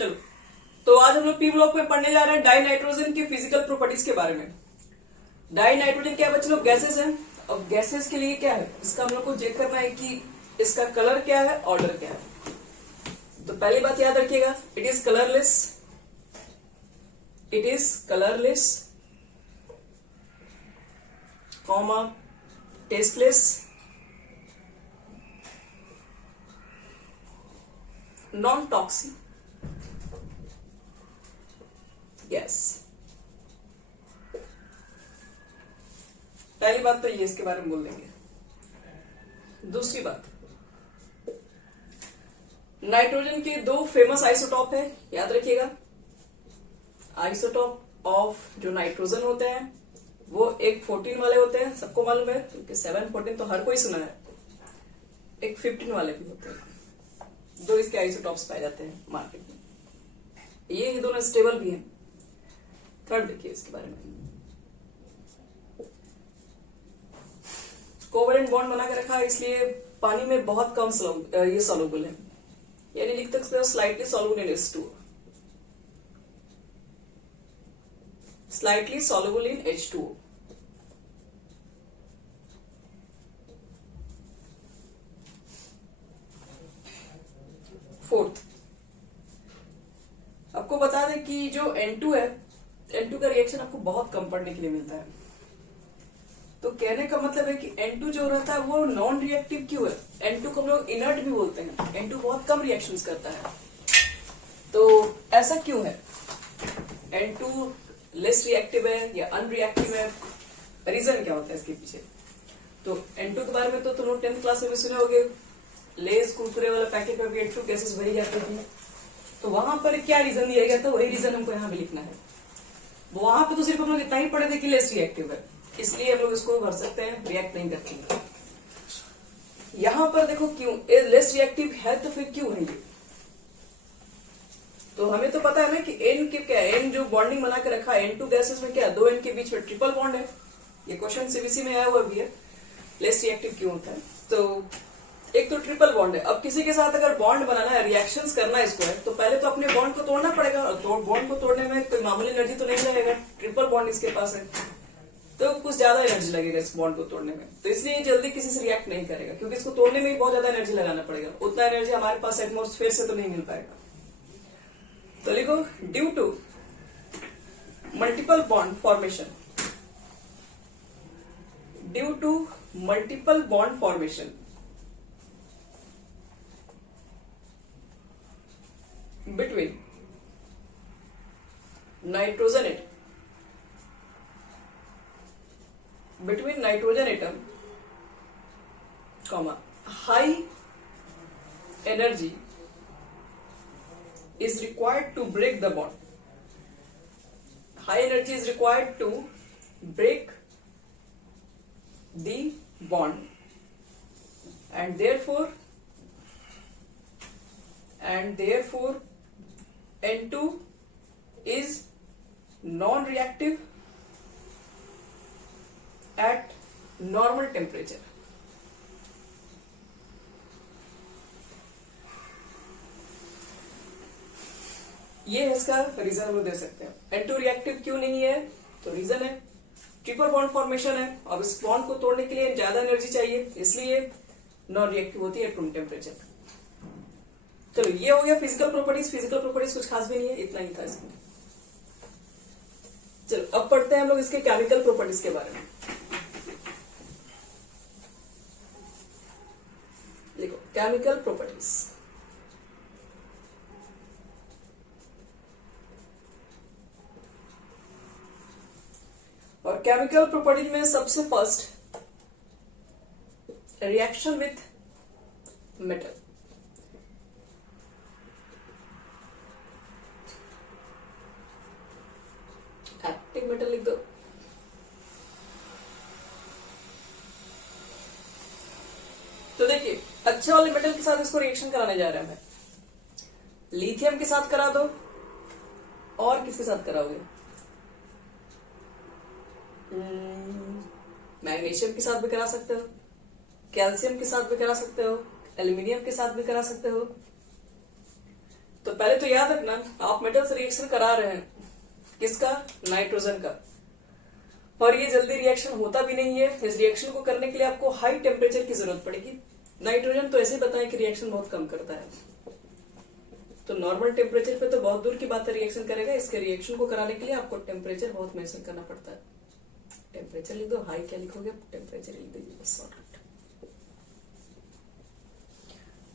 चलो, तो आज हम लोग पी ब्लॉक में पढ़ने जा रहे हैं डाई नाइट्रोजन की फिजिकल प्रॉपर्टीज के बारे में। डाई नाइट्रोजन क्या है बच्चे लोग? गैसेस है। और गैसेस के लिए क्या है, इसका हम लोग को चेक करना है कि इसका कलर क्या है, ऑर्डर क्या है। तो पहली बात याद रखिएगा, it is colourless, it is colourless, comma tasteless, non toxic gas. पहली बात तो ये इसके बारे में बोल देंगे। दूसरी बात, नाइट्रोजन के दो फेमस आइसोटॉप है, याद रखिएगा। आइसोटॉप ऑफ जो नाइट्रोजन होते हैं वो एक 14 वाले होते हैं, सबको मालूम है क्योंकि 7 14 तो हर कोई सुना है। एक 15 वाले भी होते हैं। दो इसके आइसोटॉप्स पाए जाते हैं मार्केट में, ये दोनों स्टेबल भी हैं। थर्ड देखिए इसके बारे में, कोवेलेंट बॉन्ड बना के रखा है, इसलिए पानी में बहुत कम ये सॉल्युबल है, यानी लिख सकते हो slightly soluble in H2O, slightly soluble in H2O। Fourth, आपको बता दें कि जो N2 है, N2 का रिएक्शन आपको बहुत कम पढ़ने के लिए मिलता है। तो कहने का मतलब है कि N2 जो रहता है वो नॉन रिएक्टिव क्यों है? N2 को हम लोग इनर्ट भी बोलते हैं। N2 बहुत कम रिएक्शंस करता है, तो ऐसा क्यों है? N2 लेस रिएक्टिव है या अनरिएक्टिव है? रीजन क्या होता है इसके पीछे? तो N2 के बारे में तो तुम लोग 10th क्लास में भी सुने होंगे, लेस कुरकुरे वाला पैकेट में भी N2 गैसेस भरी जाती थी। तो वहां पर क्या रीजन दिया गया था, वही रीजन हमको यहाँ भी लिखना है। वहां पे तो सिर्फ हम लोग इतना ही पढ़े थे कि लेस रिएक्टिव है, इसलिए हम लोग इसको भर सकते हैं, रिएक्ट नहीं करते। यहां पर देखो क्यों लेस रिएक्टिव है, तो फिर क्यों है ये? तो हमें तो पता है ना कि N के क्या है, N जो बॉन्डिंग बना के रखा है N2 गैसेस में, क्या है, 2 N के बीच में ट्रिपल बॉन्ड है। ये क्वेश्चन सीबीसी में आया हुआ भी है, लेस रिएक्टिव क्यों होता है। तो एक तो ट्रिपल बॉन्ड है। अब किसी के साथ अगर बॉन्ड बनाना है, रिएक्शंस करना है इसको है, तो पहले तो अपने बॉन्ड को तोड़ना पड़ेगा, और बॉन्ड को तोड़ने में कोई मामूली एनर्जी तो नहीं लगेगा। ट्रिपल बॉन्ड इसके पास है तो कुछ ज्यादा एनर्जी लगेगा इस बॉन्ड को तोड़ने में, तो इसलिए ये जल्दी किसी से रिएक्ट नहीं करेगा, क्योंकि इसको तोड़ने में ही बहुत ज्यादा एनर्जी लगाना पड़ेगा। उतना एनर्जी हमारे पास एटमॉस्फेयर से तो नहीं मिल पाएगा। तो लिखो, due to multiple bond formation, due to multiple bond formation between nitrogen atom, comma, high energy is required to break the bond. High energy is required to break the bond, and therefore N2 is non-reactive at normal temperature. ये है इसका reason हम लोग दे सकते हैं। N2 reactive क्यों नहीं है? तो रीजन है ट्रिपल बॉन्ड फॉर्मेशन है, और इस बॉन्ड को तोड़ने के लिए ज्यादा एनर्जी चाहिए, इसलिए नॉन रिएक्टिव होती है एट रूम टेम्परेचर। चलो, ये हो गया फिजिकल प्रॉपर्टीज। फिजिकल प्रॉपर्टीज कुछ खास भी नहीं है, इतना ही था इसमें। चलो, अब पढ़ते हैं हम लोग इसके केमिकल प्रॉपर्टीज के बारे में। देखो, केमिकल प्रॉपर्टीज, और केमिकल प्रॉपर्टीज में सबसे first reaction with metal. Active metal लिख दो। तो देखिए, अच्छे वाले मेटल के साथ इसको रिएक्शन कराने जा रहे हैं। लिथियम के साथ करा दो, और किसके साथ कराओगे? मैग्नीशियम के साथ भी करा सकते हो, कैल्शियम के साथ भी करा सकते हो, एल्यूमिनियम के साथ भी करा सकते हो, तो पहले तो याद रखना, आप मेटल से रिएक्शन करा रहे हैं, किसका? नाइट्रोजन का। और ये जल्दी रिएक्शन होता भी नहीं है। इस रिएक्शन को करने के लिए आपको हाई टेम्परेचर की जरूरत पड़ेगी। नाइट्रोजन तो ऐसे बताएं कि रिएक्शन बहुत कम करता है, तो नॉर्मल टेम्परेचर पे तो बहुत दूर की बात है रिएक्शन करेगा। इसके रिएक्शन को कराने के लिए आपको टेम्परेचर बहुत मेंशन करना पड़ता है। टेम्परेचर लिख दो, हाई क्या लिखोगे? टेम्परेचर लिख दीजिए बस, शॉर्टकट।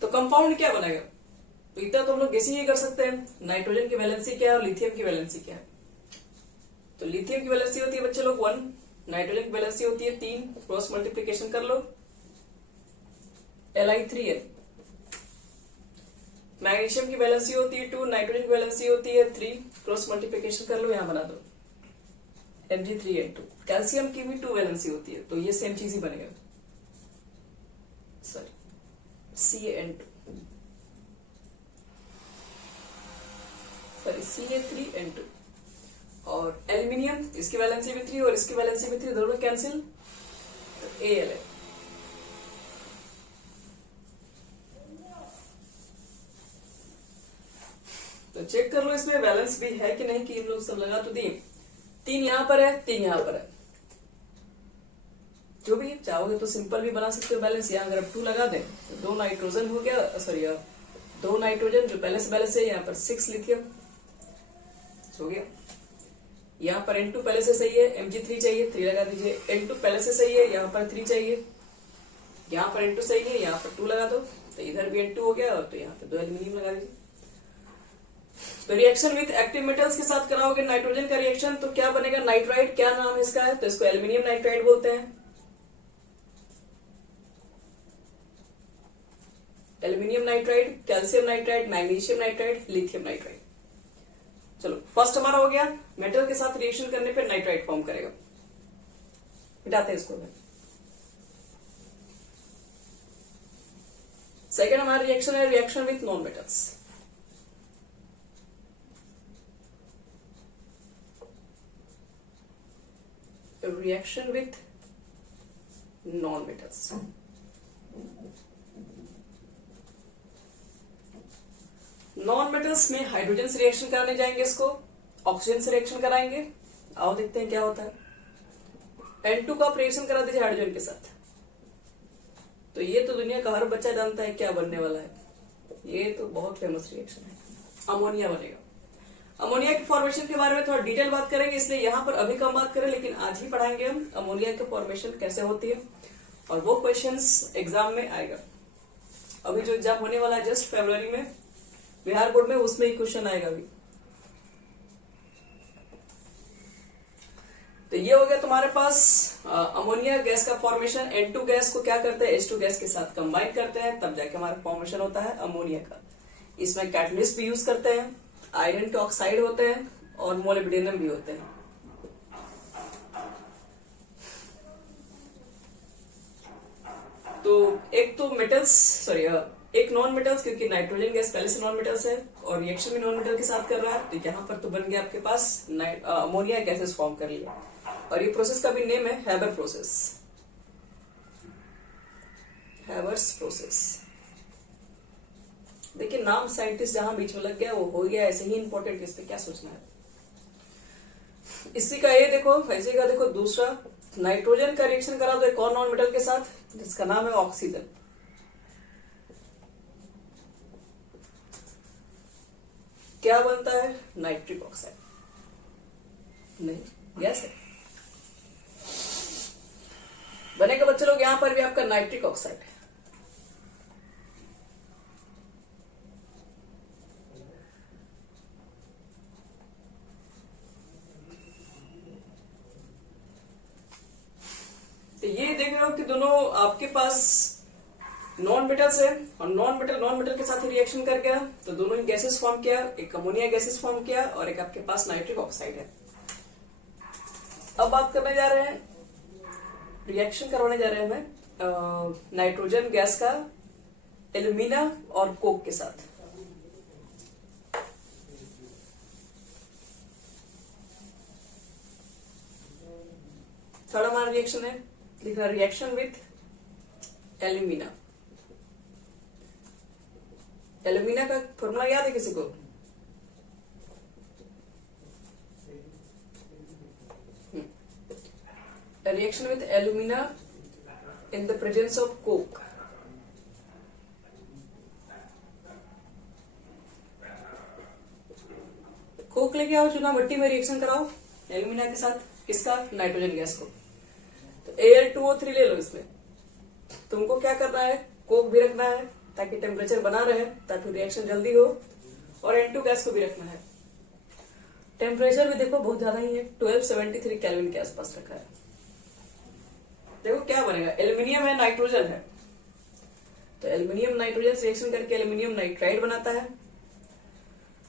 तो कंपाउंड क्या बनेगा? तो इतना तो हम लोग गेसिंग ही कर सकते हैं, नाइट्रोजन की वैलेंसी क्या है और लिथियम की वैलेंसी क्या है। तो लिथियम की वैलेंसी होती है बच्चे लोग 1, नाइट्रोजन की वैलेंसी होती है 3, क्रॉस मल्टीप्लीकेशन कर लो, Li3n। मैग्नीशियम की वैलेंसी होती है 2, नाइट्रोजन की वैलेंसी होती है 3, क्रॉस मल्टीप्लीकेशन कर लो, यहां बना दो Mg3n2। कैल्शियम की भी 2 वैलेंसी होती है, तो ये सेम चीज ही बनेगा, सॉरी Ca3n2, और एल्यूमिनियम, इसकी वैलेंसी भी 3 और इसकी वैलेंसी भी 3, दोनों कैंसिल, तो Al है। तो चेक कर लो इसमें बैलेंस भी है कि नहीं, कि इन लोग सब लगा तो दिए, 3 यहां पर है, 3 यहां पर है, जो भी चाहोगे तो सिंपल भी बना सकते हो बैलेंस। यहाँ अगर 2 लगा दें तो 2 नाइट्रोजन हो गया, सॉरी 2 नाइट्रोजन जो पहले से बैलेंस है, यहाँ पर 6 लिथियम हो गया। यहाँ पर N2 पहले से सही है, Mg3 चाहिए, 3 लगा दीजिए। N2 पहले से सही है, यहाँ पर 3 चाहिए, यहाँ पर N2 सही है, यहाँ पर 2 लगा दो, तो इधर भी N2 हो गया, और तो यहाँ पर 2 एल्यूमिनियम लगा दीजिए। तो रिएक्शन विथ एक्टिव मेटल्स के साथ कराओगे नाइट्रोजन का रिएक्शन, तो क्या बनेगा? नाइट्राइड। क्या नाम है इसका? है तो इसको एल्यूमिनियम नाइट्राइड बोलते हैं। Aluminium nitride, calcium nitride, magnesium nitride, lithium nitride. चलो फर्स्ट हमारा हो गया, मेटल के साथ रिएक्शन करने पे नाइट्राइड फॉर्म करेगा। मिटाते हैं इसको। सेकेंड हमारा रिएक्शन है reaction with non metals. Reaction with non metals. Non metals में हाइड्रोजन से रिएक्शन कराने जाएंगे, इसको ऑक्सीजन से रिएक्शन कराएंगे। आओ देखते हैं क्या होता है। N2 का रिएक्शन करा दीजिए हाइड्रोजन के साथ, तो ये तो दुनिया का हर बच्चा जानता है क्या बनने वाला है, ये तो बहुत फेमस रिएक्शन है, अमोनिया बनेगा। अमोनिया के फॉर्मेशन के बारे में थोड़ा डिटेल बात करेंगे, इसलिए यहाँ पर अभी कम बात करें, लेकिन आज ही पढ़ाएंगे हम अमोनिया के फॉर्मेशन कैसे होती है, और वो क्वेश्चंस एग्जाम में आएगा। अभी जो एग्जाम होने वाला है जस्ट फरवरी में बिहार बोर्ड में, उसमें ही क्वेश्चन आएगा अभी। तो ये हो गया तुम्हारे पास अमोनिया गैस का फॉर्मेशन। N2 गैस को क्या करते हैं? H2 गैस के साथ कंबाइन करते हैं, तब जाके हमारा फॉर्मेशन होता है अमोनिया का। इसमें कैटलिस्ट भी यूज करते हैं, आयरन के ऑक्साइड होते हैं, और मोलिब्डेनम भी होते हैं। तो एक तो मेटल्स, सॉरी एक नॉन मेटल्स, क्योंकि नाइट्रोजन गैस पहले से नॉन मेटल्स है और रिएक्शन भी नॉन मेटल के साथ कर रहा है, तो यहाँ पर तो बन गया आपके पास अमोनिया गैसेस फॉर्म कर लिया। और ये प्रोसेस का भी नेम है हैबर प्रोसेस, हैबर्स प्रोसेस। देखिए नाम साइंटिस्ट जहां बीच में लग गया वो हो गया, ऐसे ही इंपॉर्टेंट, इस पे क्या सोचना है। इसी का ये देखो, ऐसे का देखो दूसरा, नाइट्रोजन का रिएक्शन करा दो एक और नॉन मेटल के साथ जिसका नाम है ऑक्सीजन। क्या बनता है? नाइट्रिक ऑक्साइड, नहीं गैस है बनेगा बच्चे लोग। यहां पर भी आपका नाइट्रिक ऑक्साइड है। तो ये देख रहे हो कि दोनों आपके पास नॉन मेटल्स है, और नॉन मेटल के साथ ही रिएक्शन कर गया, तो दोनों ही गैसेस फॉर्म किया, एक अमोनिया गैसेस फॉर्म किया और एक आपके पास नाइट्रिक ऑक्साइड है। अब बात करने जा रहे हैं, रिएक्शन करवाने जा रहे हैं हमें नाइट्रोजन गैस का एल्यूमिना और कोक के साथ। थर्ड हमारा रिएक्शन है, लिखना रिएक्शन विथ एल्यूमिना। एल्यूमिना का फॉर्मूला याद है किसी को? Reaction with alumina in the presence of Coke. Coke लेके आओ, चूना भट्टी में रिएक्शन कराओ एल्यूमिना के साथ, किसका? नाइट्रोजन गैस को। तो Al2O3 ले लो। इसमें तुमको क्या करना है, कोक भी रखना है ताकि टेम्परेचर बना रहे, ताकि रिएक्शन जल्दी हो, और N2 गैस को भी रखना है। टेम्परेचर भी देखो बहुत ज्यादा ही है, 1273 केल्विन के आसपास रखा है। देखो क्या बनेगा, एल्यूमिनियम है, नाइट्रोजन है, तो एल्यूमिनियम नाइट्रोजन से रिएक्शन करके एल्यूमिनियम नाइट्राइड बनाता है।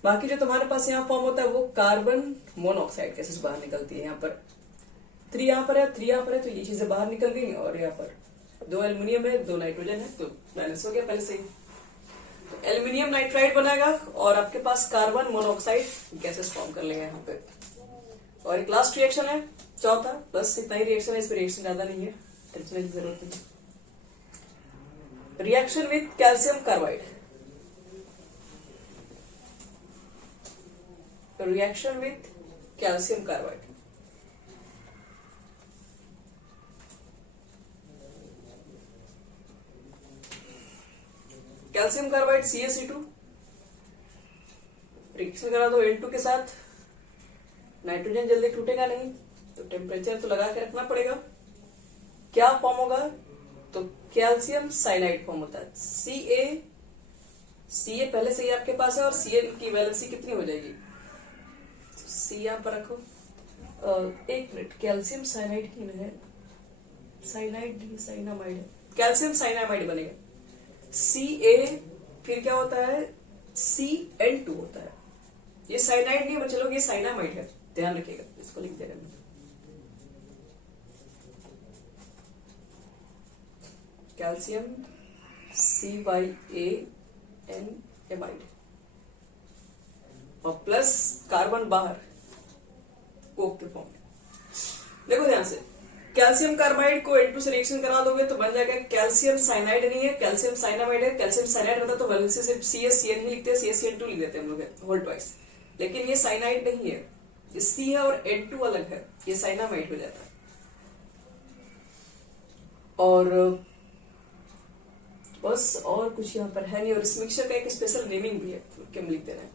बाकी जो तुम्हारे पास यहाँ फॉर्म होता है वो कार्बन मोनोऑक्साइड गैसेस बाहर निकलती है। यहाँ पर 3 यहाँ पर है, 3 यहाँ पर है, तो ये चीजें बाहर निकल गई। और यहाँ पर 2 एल्यूमिनियम है, 2 नाइट्रोजन है, तो बैलेंस हो गया पहले से ही। तो एल्यूमिनियम नाइट्राइड बनेगा और आपके पास कार्बन मोनोऑक्साइड गैसेस फॉर्म कर लेंगे यहाँ पे। और एक लास्ट रिएक्शन है, चौथा, बस इतना ही रिएक्शन है, इस पर रिएक्शन ज्यादा नहीं है, टेंशन की जरूरत नहीं। Reaction with calcium carbide. Reaction with calcium carbide. Calcium carbide CaC2 reaction करा दो N2 के साथ, नाइट्रोजन जल्दी टूटेगा नहीं, तो टेम्परेचर तो लगा के रखना पड़ेगा। क्या फॉर्म होगा, तो कैल्शियम साइनाइड फॉर्म होता है। Ca पहले से ही आपके पास है, और Cl की वैलेंसी कितनी हो जाएगी, तो C यहां पर रखो। एक मिनट, कैल्शियम साइनाइड की है, साइनाइड साइनामाइड, कैल्शियम साइनामाइड बनेगा Ca, फिर क्या होता है, CN2 होता है। ये साइनाइड नहीं बच्चे लोग, ये साइनामाइड है, ध्यान रखिएगा, इसको लिख दे रहे हैं। कैल्शियम CyAN एमाइड और प्लस कार्बन बाहर कोक के फॉर्म में। देखो ध्यान से, कैल्शियम कार्बाइड को N2 से रिएक्शन करा दोगे तो बन जाएगा कैल्शियम साइनाइड, नहीं है कैल्शियम साइनामाइड है। कैल्शियम साइनाइड रहता तो वैलेंसी सिर्फ CaCN ही लिखते हैं, CaCN2 लिख देते हैं हम लोग होल ट्वाइस, लेकिन ये साइनाइड नहीं है, ये C है और N2 अलग है, ये साइनामाइड हो जाता है। और बस और कुछ यहाँ पर है नहीं, और इस मिक्सचर का एक स्पेशल नेमिंग भी है, हम लिख दे रहे हैं।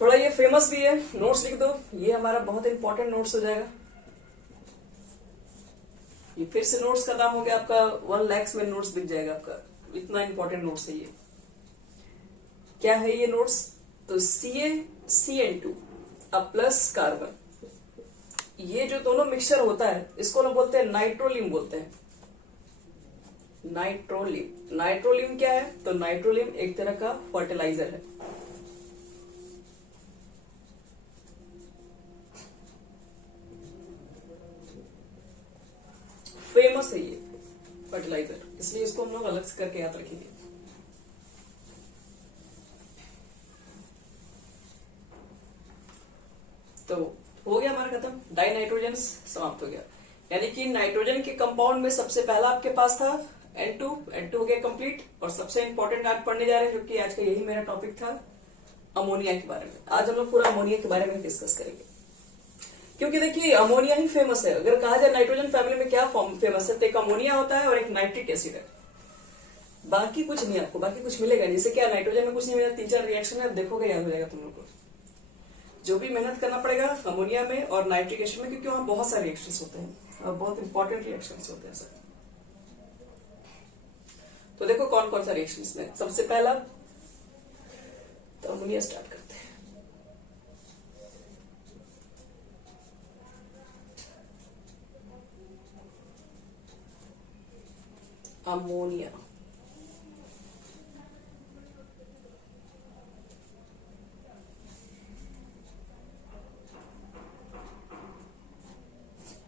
थोड़ा ये फेमस भी है, नोट्स लिख दो, ये हमारा बहुत इंपॉर्टेंट नोट्स हो जाएगा। ये फिर से नोट्स का दाम हो गया आपका 1 लाख में नोट्स बिक जाएगा आपका, इतना इंपॉर्टेंट नोट्स है ये। क्या है ये नोट्स, तो CaCN2 अब प्लस कार्बन, ये जो दोनों मिक्सचर होता है इसको हम बोलते हैं नाइट्रोलिम बोलते हैं। नाइट्रोलिम, नाइट्रोलिम क्या है, तो नाइट्रोलिम एक तरह का फर्टिलाइजर है। फेमस है ये फर्टिलाइजर, इसलिए इसको हम लोग अलग से करके याद रखेंगे। तो हो गया हमारा खत्म, डाई नाइट्रोजन समाप्त हो गया। यानी कि नाइट्रोजन के कंपाउंड में सबसे पहला आपके पास था N2 हो गया कंप्लीट। और सबसे इंपॉर्टेंट आज पढ़ने जा रहे हैं, क्योंकि आज का यही मेरा टॉपिक था, अमोनिया के बारे में। आज हम लोग पूरा अमोनिया के बारे में डिस्कस करेंगे, क्योंकि देखिए अमोनिया ही फेमस है। अगर कहा जाए नाइट्रोजन फैमिली में क्या फॉर्म फेमस है, तो एक अमोनिया होता है और एक नाइट्रिक एसिड है, बाकी कुछ नहीं, आपको बाकी कुछ मिलेगा नहीं। जैसे क्या नाइट्रोजन में कुछ नहीं मिला, 3-4 रिएक्शन है, देखोगे याद हो जाएगा तुम लोग को। जो भी मेहनत करना पड़ेगा अमोनिया में और नाइट्रिक एसिड में, क्योंकि वहां बहुत सारे रिएक्शंस होते हैं और बहुत इंपॉर्टेंट रिएक्शंस होते हैं सर। तो देखो कौन कौन सा रिएक्शंस में, सबसे पहला तो अमोनिया स्टार्ट करते हैं। अमोनिया,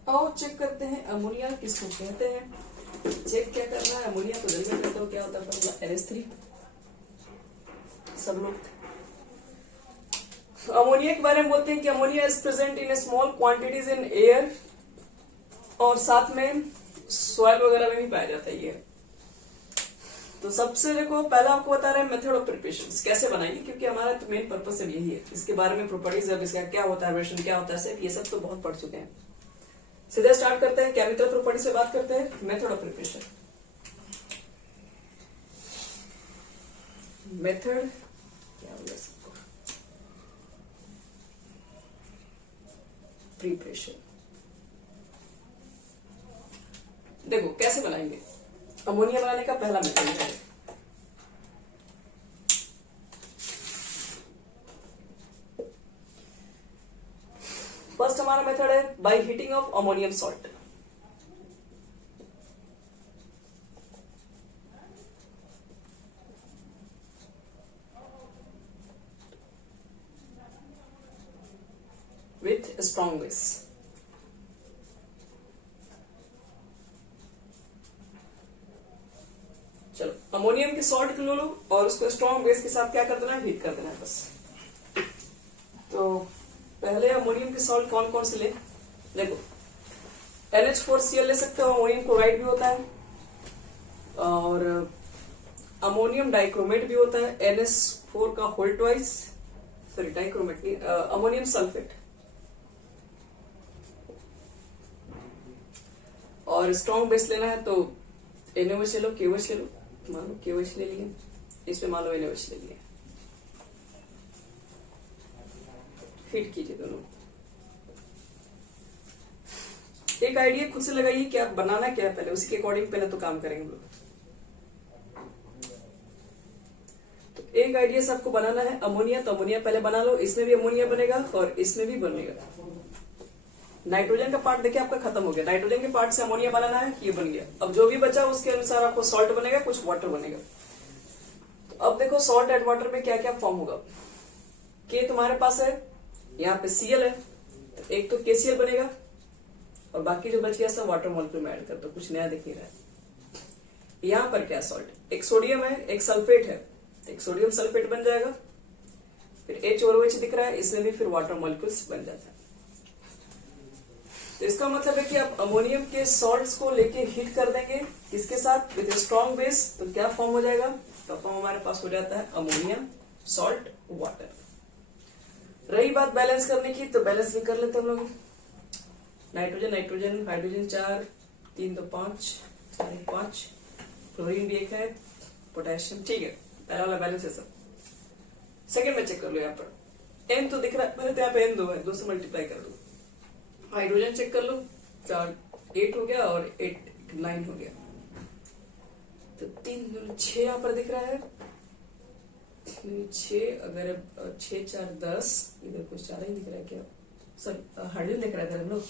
आओ चेक करते हैं अमोनिया किसको कहते हैं। चेक क्या करना है, अमोनिया को जल्दी करते हो, क्या होता है NH3 सब लोग। अमोनिया के बारे में बोलते हैं कि ammonia is present in small quantities in air, और साथ में सॉइल वगैरह में भी पाया जाता है ये। तो सबसे देखो पहला आपको बता रहे हैं मेथड ऑफ प्रिपरेशन, कैसे बनाएंगे, क्योंकि हमारा तो मेन पर्पस सब यही है। इसके बारे में प्रॉपर्टीज अब इसका क्या होता है, रिएक्शन क्या होता है, सिर्फ ये सब तो बहुत पढ़ चुके हैं। सीधे स्टार्ट करते हैं, केमिकल प्रॉपर्टी से बात करते हैं, मेथड ऑफ प्रिपरेशन। मेथड क्या हो गया सबको, प्रिपरेशन। देखो कैसे बनाएंगे, अमोनिया बनाने का पहला मेथड है। फर्स्ट हमारा मेथड है by heating of ammonium salt. With strong base. चलो अमोनियम के सॉल्ट लो और उसको स्ट्रॉन्ग बेस के साथ क्या कर देना है, हीट कर देना है बस। तो पहले अमोनियम के सॉल्ट कौन कौन से ले, देखो NH4Cl ले सकते हो, अमोनियम क्लोराइड भी होता है, और अमोनियम डाइक्रोमेट भी होता है, NH4 का होल ट्वाइस, सॉरी डाइक्रोमेट नहीं, अमोनियम सल्फेट। और स्ट्रॉन्ग बेस लेना है तो NaOH ले लो, KOH ले लो, मान लो KOH ले लिए, इसमें मान लो NaOH ले लिए, हिट कीजिए दोनों। एक आइडिया खुद से लगाइए कि आप बनाना क्या है, पहले उसी के अकॉर्डिंग पहले तो काम करेंगे लोग। तो एक आइडिया से आपको बनाना है अमोनिया, तो अमोनिया पहले बना लो, इसमें भी अमोनिया बनेगा और इसमें भी बनेगा। नाइट्रोजन का पार्ट देखिए आपका खत्म हो गया, नाइट्रोजन के पार्ट से अमोनिया बनाना है, ये बन गया। अब जो भी बचा उसके अनुसार आपको सॉल्ट बनेगा, कुछ वाटर बनेगा। तो अब देखो सॉल्ट एंड वाटर में क्या क्या फॉर्म होगा। के तुम्हारे पास है, यहाँ पे Cl है, तो एक तो KCl बनेगा और बाकी जो बच गया सब वाटर मॉलिक्यूल में ऐड कर दो, कुछ नया दिख नहीं रहा है। यहाँ पर क्या सॉल्ट, एक सोडियम है, एक सल्फेट है, एक सोडियम सल्फेट बन जाएगा, फिर H और OH दिख रहा है, इसमें भी फिर वाटर मॉलिक्यूल्स बन जाता है। तो इसका मतलब है कि आप अमोनियम के सॉल्ट्स को लेके हीट कर देंगे, किसके साथ, विद स्ट्रॉन्ग बेस, तो क्या फॉर्म हो जाएगा, तो फॉर्म हमारे पास हो जाता है अमोनिया सॉल्ट वाटर। रही बात बैलेंस करने की, तो बैलेंस भी कर लेते हम लोग। नाइट्रोजन नाइट्रोजन, हाइड्रोजन 4, 3 2 5, 4 1 5, क्लोरीन भी 1 है, पोटेशियम, ठीक है, पहला वाला बैलेंस है सब। सेकंड में चेक कर लो, यहाँ पर N तो दिख रहा है, पहले तो यहाँ पे N2 है, 2 से मल्टीप्लाई कर दो। हाइड्रोजन चेक कर लो, 4 8 हो गया और 8 9 हो गया, तो 3 6 यहाँ पर दिख रहा है, 6, अगर 6 4 10, इधर कुछ ज्यादा ही दिख रहा है क्या, सर हाइड्रोजन दिख रहा है हम लोग,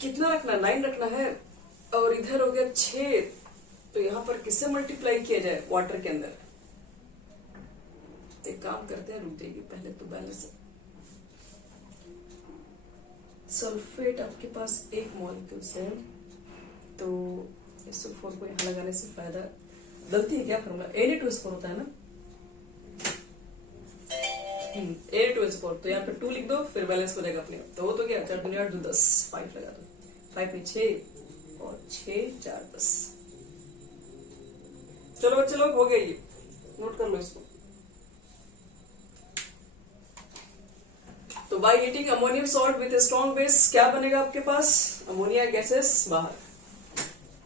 कितना रखना, 9 रखना है, और इधर हो गया 6, तो यहाँ पर किससे मल्टीप्लाई किया जाए, वाटर के अंदर। एक काम करते हैं, रुक जाइए, पहले तो बैलेंस। सल्फेट आपके पास एक मॉलिक्यूल है, तो SO4 को यहाँ लगाने से फायदा, गलती है क्या फॉर्मूला, Na2S4 होता है ना, Na2S4, तो यहाँ पे 2 लिख दो, फिर बैलेंस हो जाएगा अपने आप। तो वो तो क्या, 4 2 8 2 10, 5 लगा दो, 5 में 6 और 6 4 10। चलो बच्चे लोग, हो गया ये, नोट कर लो इसको। तो by heating ammonium salt with strong base क्या बनेगा आपके पास, अमोनिया गैसेस बाहर,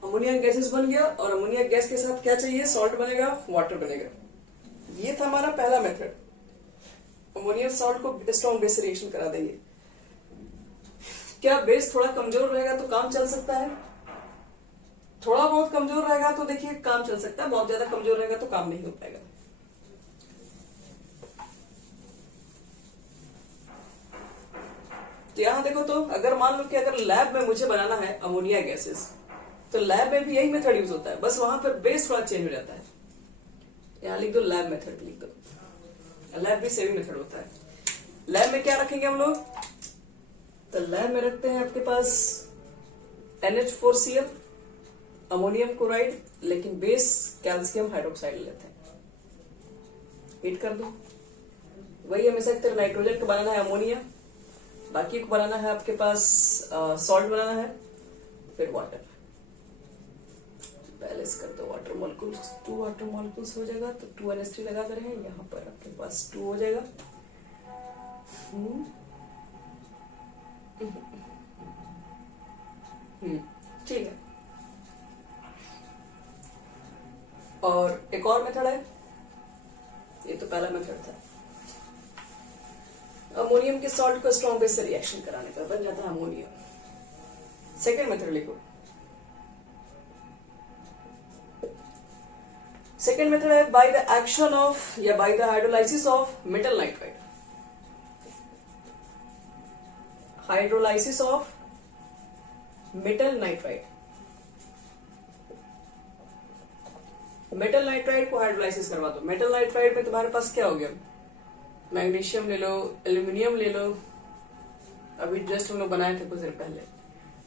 अमोनिया गैसेस बन गया, और अमोनिया गैस के साथ क्या चाहिए, सॉल्ट बनेगा, वाटर बनेगा। ये था हमारा पहला मेथड, अमोनियम सॉल्ट को स्ट्रॉन्ग बेस से रिएक्शन करा देंगे। क्या बेस थोड़ा कमजोर रहेगा तो काम चल सकता है, थोड़ा बहुत कमजोर रहेगा तो देखिए काम चल सकता है, बहुत ज्यादा कमजोर रहेगा तो काम नहीं हो पाएगा। तो यहां देखो, तो अगर मान लो कि अगर लैब में मुझे बनाना है अमोनिया गैसेस, तो लैब में भी यही मेथड यूज होता है, बस वहां पर बेस थोड़ा चेंज हो जाता है। यहां लिख दो लैब मेथड, लिख दो, लैब भी सेम मेथड होता है। लैब में क्या रखेंगे हम लोग, तो लैब में रखते हैं आपके पास NH4Cl, अमोनियम क्लोराइड, लेकिन बेस कैल्शियम हाइड्रोक्साइड लेते हैं, हीट कर दो। वही हमेशा की तरह नाइट्रोजन को बनाना है अमोनिया, बाकी को बनाना है आपके पास सॉल्ट बनाना है, फिर वाटर। बैलेंस कर दो वाटर मॉलिक्यूल्स, 2 वाटर मॉलिक्यूल्स हो जाएगा तो 2 NH3 लगा दे रहे हैं, यहाँ पर आपके पास 2 हो जाएगा। ठीक है। और एक और मेथड है, ये तो पहला मेथड था, अमोनियम के सॉल्ट को स्ट्रॉन्ग बेस से रिएक्शन कराने का, बन जाता है अमोनियम। सेकेंड मेथड लिखो, सेकेंड मेथड है बाय द एक्शन ऑफ या by the hydrolysis of metal nitride, hydrolysis of metal nitride. Metal nitride को हाइड्रोलाइसिस करवा दो। मेटल नाइट्राइड में तुम्हारे पास क्या हो गया, मैग्नीशियम ले लो, एल्यूमिनियम ले लो, अभी जस्ट हम लोग बनाए थे कुछ देर पहले।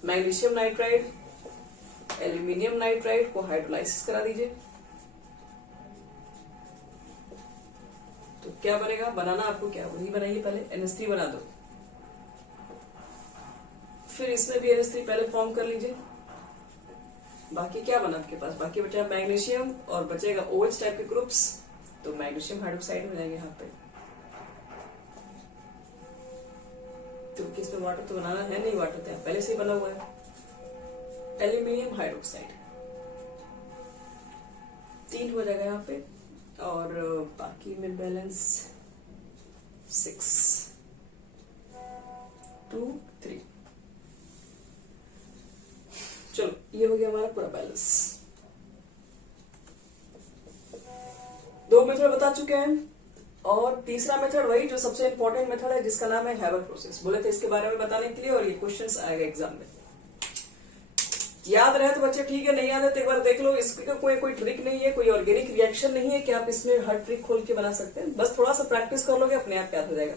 मैग्नीशियम नाइट्राइड, एल्यूमिनियम नाइट्राइड को हाइड्रोलाइसिस करा दीजिए, तो क्या बनेगा, बनाना आपको क्या, वही बनाइए, पहले NH3 बना दो, फिर इसमें भी NH3 पहले फॉर्म कर लीजिए। बाकी क्या बना आपके पास, बाकी बचा मैग्नीशियम और बचेगा OH टाइप के ग्रुप्स, तो मैग्नीशियम हाइड्रोक्साइड हो जाएंगे यहाँ पे। क्योंकि इसमें वाटर तो बनाना है नहीं, वाटर तो पहले से ही बना हुआ है। एल्यूमिनियम हाइड्रोक्साइड 3 हो जाएगा यहाँ पे, और बाकी में बैलेंस 6, 2, 3। चलो ये हो गया हमारा पूरा बैलेंस। 2 मेथड बता चुके हैं, और तीसरा मेथड वही जो सबसे इंपॉर्टेंट मेथड है, जिसका नाम है हैवर प्रोसेस। बोले थे इसके बारे में बताने के लिए, और ये क्वेश्चंस आएगा एग्जाम में। याद रहे तो बच्चे ठीक है, नहीं याद है तो एक बार देख लो। इसका कोई ट्रिक नहीं है, कोई ऑर्गेनिक रिएक्शन नहीं है कि आप इसमें हर ट्रिक खोल के बना सकते हैं। बस थोड़ा सा प्रैक्टिस कर लोगे, अपने आप याद हो जाएगा।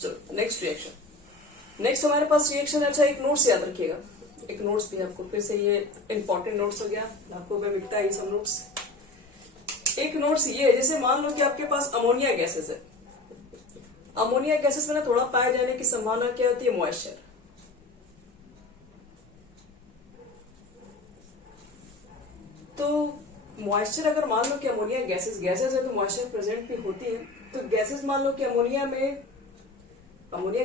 चलो नेक्स्ट रिएक्शन। नेक्स्ट हमारे पास रिएक्शन, अच्छा एक नोट्स याद रखिएगा, एक नोट्स भी आपको फिर से, ये इंपॉर्टेंट नोट्स हो गया, आपको में मिलता है ये सब नोट्स। एक नोट्स ये है, जैसे मान लो कि आपके पास अमोनिया गैसेस है। अमोनिया गैसेस में ना थोड़ा पाए जाने की संभावना क्या होती है, मॉइस्चर। तो मॉइस्चर, अगर मान लो कि अमोनिया गैसेस है तो मॉइस्चर प्रेजेंट भी होती है। तो गैसेस मान लो कि अमोनिया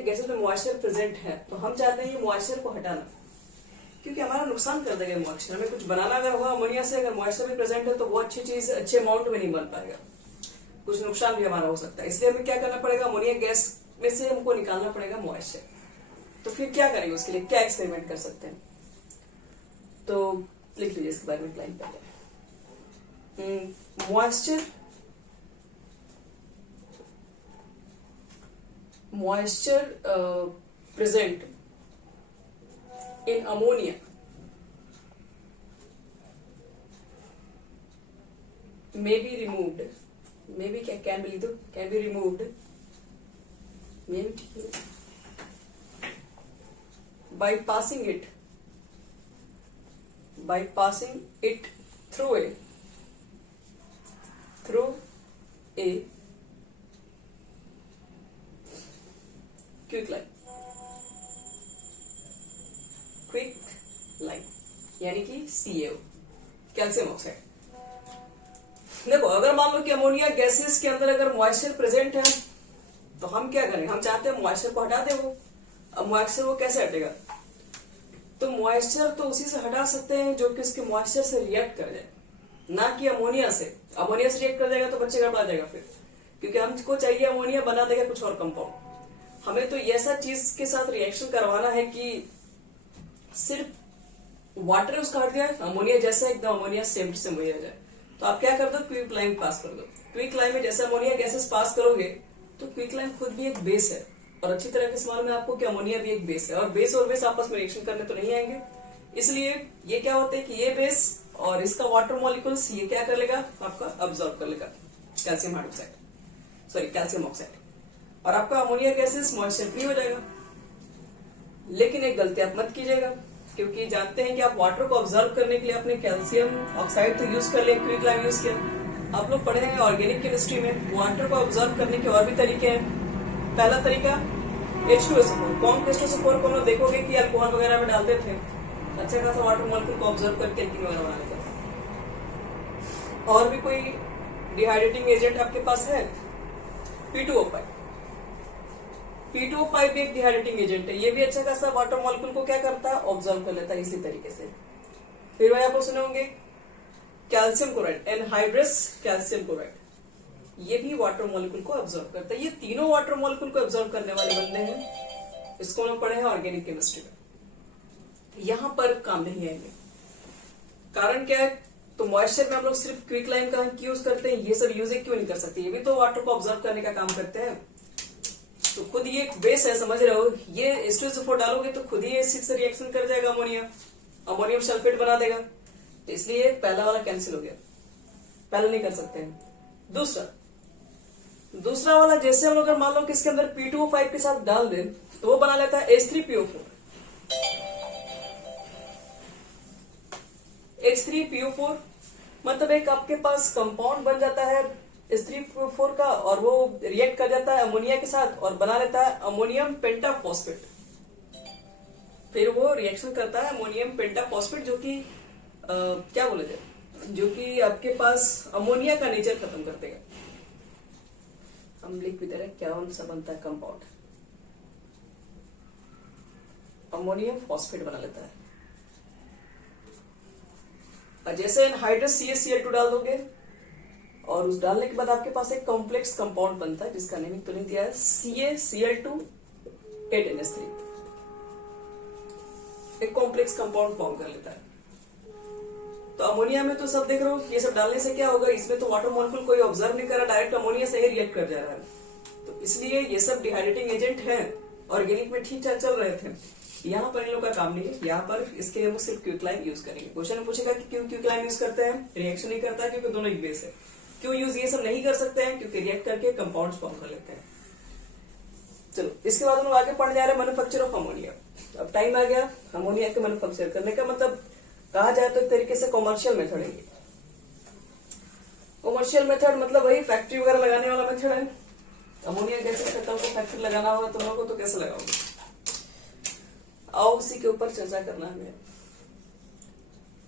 गैसेस में मॉइस्चर प्रेजेंट है, तो हम चाहते हैं ये मॉइस्चर को हटाना, क्योंकि हमारा नुकसान कर देगा मॉइस्चर। हमें कुछ बनाना अगर हुआ अमोनिया से, अगर मॉइस्चर भी प्रेजेंट है तो वो अच्छी चीज अच्छे अमाउंट में नहीं बन पाएगा, कुछ नुकसान भी हमारा हो सकता है। इसलिए हमें क्या करना पड़ेगा, अमोनिया गैस में से हमको निकालना पड़ेगा मॉइस्चर। तो फिर क्या करेंगे, उसके लिए क्या एक्सपेरिमेंट कर सकते हैं, तो लिख लीजिए इसके बारे में एक लाइन पहले। Moisture present in ammonia may be removed, maybe can be removed, maybe by passing it through a quick line, यानी कि CaO, कैल्शियम ऑक्साइड। देखो अगर मान लो कि अमोनिया गैसेस के अंदर अगर मॉइस्चर प्रेजेंट है, तो हम क्या करें, हम चाहते हैं मॉइस्चर को हटा दे वो। अब मॉइस्चर वो कैसे हटेगा, तो मॉइस्चर तो उसी से हटा सकते हैं जो कि उसके मॉइस्चर से रिएक्ट कर जाए, ना कि अमोनिया से। अमोनिया से रिएक्ट कर जाएगा तो बच्चे गड़बड़ा जाएगा फिर, क्योंकि हमको चाहिए अमोनिया बना देगा कुछ और कंपाउंड। हमें तो ऐसा चीज के साथ रिएक्शन करवाना है कि सिर्फ वाटर उसका हट गया, अमोनिया जैसे एकदम अमोनिया सेम टू सेम वही आ जाए। तो आप क्या कर दो, क्विक लाइन पास कर दो। क्विक लाइन में जैसे अमोनिया गैसेस पास करोगे तो क्विक लाइन खुद भी एक बेस है, और अच्छी तरह से मालूम है आपको कि अमोनिया भी एक बेस है, और बेस और बेस आपस में रिएक्शन करने तो नहीं आएंगे। इसलिए ये क्या होता है कि ये बेस और इसका वाटर मॉलिक्यूल्स ये क्या कर लेगा, आपका अब्सॉर्ब कर लेगा calcium hydroxide, sorry calcium oxide, और आपका अमोनिया गैसेस मॉइस्चर फ्री हो जाएगा। लेकिन एक गलती आप मत कीजिएगा, क्योंकि जानते हैं कि आप वाटर को ऑब्जर्व करने के लिए अपने कैल्शियम ऑक्साइड तो यूज कर लिया, क्विक लाइन यूज किया, आप लोग पढ़े हैं ऑर्गेनिक केमिस्ट्री में वाटर को ऑब्जर्व करने के और भी तरीके हैं। पहला तरीका H2SO4, कौन H2SO4 को हम लोग देखोगे कि अल्कोहल वगैरह में डालते थे, अच्छा खासा वाटर मॉलिक्यूल को ऑब्जर्व करके एल्कीन वगैरह बना लेते थे। और भी कोई डिहाइड्रेटिंग एजेंट आपके पास है? P2O5, P2O5 भी एक डिहाइड्रेटिंग एजेंट है, ये भी अच्छा खासा वाटर मॉलिक्यूल को क्या करता है, ऑब्जर्व कर लेता है इसी तरीके से। फिर वही आप लोग सुने होंगे calcium chloride, anhydrous calcium chloride, ये भी वाटर मॉलिक्यूल को ऑब्जर्व करता है। ये तीनों वाटर मॉलिक्यूल को ऑब्जर्व करने वाले बंदे हैं, इसको हम लोग पढ़े हैं ऑर्गेनिक केमिस्ट्री में। यहां पर काम नहीं आएंगे, कारण क्या है, तो मॉइस्चर में हम लोग सिर्फ क्विक लाइम का यूज करते हैं, ये सब यूज क्यों नहीं कर सकते, ये भी तो वाटर को ऑब्जर्व करने का काम करते हैं। तो खुद ये एक बेस है, समझ रहे हो, ये H2SO4 डालोगे तो खुद ही एसिड से रिएक्शन कर जाएगा, अमोनियम सल्फेट बना देगा, इसलिए पहला वाला कैंसिल हो गया, पहला नहीं कर सकते हैं। दूसरा वाला, जैसे हम लोग अगर मान लो कि इसके अंदर P2O5 के साथ डाल दें तो वो बना लेता है H3PO4। H3PO4 मतलब एक आपके पास कंपाउंड बन जाता है H3PO4 का, और वो रिएक्ट कर जाता है अमोनिया के साथ और बना लेता है अमोनियम पेंटाफॉस्फेट। फिर वो रिएक्शन करता है अमोनियम पेंटाफॉस्फेट, जो कि क्या बोले थे, जो कि आपके पास अमोनिया का नेचर खत्म कर देगा। हम लिख भी दे रहे हैं क्या सा बनता है कंपाउंड, अमोनियम फॉस्फेट बना लेता है। और जैसे एनहाइड्रस CaCl2 डाल दोगे और उस डालने के बाद आपके पास एक कॉम्प्लेक्स कंपाउंड बनता है जिसका नेम तो नहीं दिया है, CaCl2 8NH3, एक कॉम्प्लेक्स कंपाउंड फॉर्म कर लेता है। तो अमोनिया में तो सब देख रहे हो, ये सब डालने से क्या होगा, इसमें तो वाटर मॉलिक्यूल कोई ऑब्जर्व नहीं कर रहा, डायरेक्ट अमोनिया से ही रिएक्ट कर जा रहा है। तो इसलिए ये सब डिहाइड्रेटिंग एजेंट हैं, ऑर्गेनिक में ठीक ठाक चल रहे थे, यहाँ पर इन लोग का काम नहीं है। यहाँ पर इसके लिए हम सिर्फ क्विकलाइम यूज करेंगे। क्वेश्चन पूछेगा कि क्यों क्विकलाइम यूज करते हैं, रिएक्शन नहीं करता क्योंकि दोनों एक बेस है। क्यों यूज ये सब नहीं कर सकते हैं, क्योंकि रिएक्ट करके कंपाउंड फॉर्म कर लेते हैं। चलो, इसके बाद हम लोग आगे पढ़ने जा रहे हैं मैन्युफैक्चर ऑफ अमोनिया। अब टाइम आ गया अमोनिया के मैन्युफैक्चर करने का, मतलब कहा जाए तो एक तरीके से कॉमर्शियल मेथड है। कॉमर्शियल मेथड मतलब वही फैक्ट्री वगैरह लगाने वाला मेथड है। अमोनिया गैसेस का को फैक्ट्री लगाना होगा तुम लोगों को, तो कैसे लगाओगे, आओ उसी के ऊपर चर्चा करना है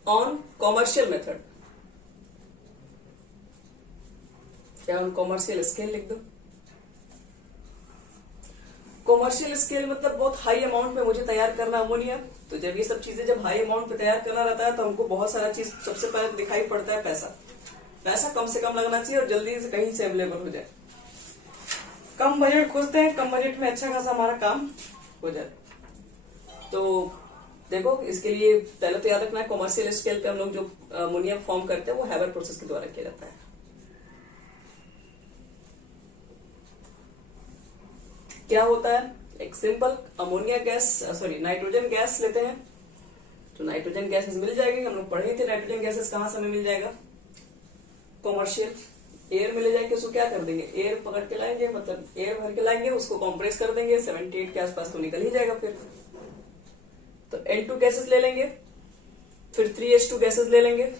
ऑन कॉमर्शियल मेथड। क्या ऑन कॉमर्शियल स्केल लिख दो। कॉमर्शियल स्केल मतलब बहुत हाई अमाउंट में मुझे तैयार करना अमोनिया। तो जब ये सब चीजें जब हाई अमाउंट पे तैयार करना रहता है तो हमको बहुत सारा चीज सबसे पहले दिखाई पड़ता है पैसा। पैसा कम से कम लगना चाहिए और जल्दी से कहीं से अवेलेबल हो जाए। कम बजट खोजते हैं, कम बजट में अच्छा खासा हमारा काम हो जाए। तो देखो, इसके लिए पहले तो याद रखना है कॉमर्शियल स्केल पे हम लोग जो अमोनिया फॉर्म करते हैं वो हैबर प्रोसेस के द्वारा किया जाता है। क्या होता है, एक simple ammonia gas nitrogen gas लेते हैं। तो नाइट्रोजन गैसेस मिल जाएगी, हम लोग पढ़े थे नाइट्रोजन गैसेस कहां से हमें मिल जाएगा, कॉमर्शियल। एयर मिल जाएगी, उसको क्या कर देंगे, एयर पकड़ के लाएंगे, मतलब एयर भर के लाएंगे, उसको कंप्रेस कर देंगे 78 के आसपास तो निकल ही जाएगा। फिर तो N2 गैसेस ले लेंगे, फिर 3H2 गैसेस ले लेंगे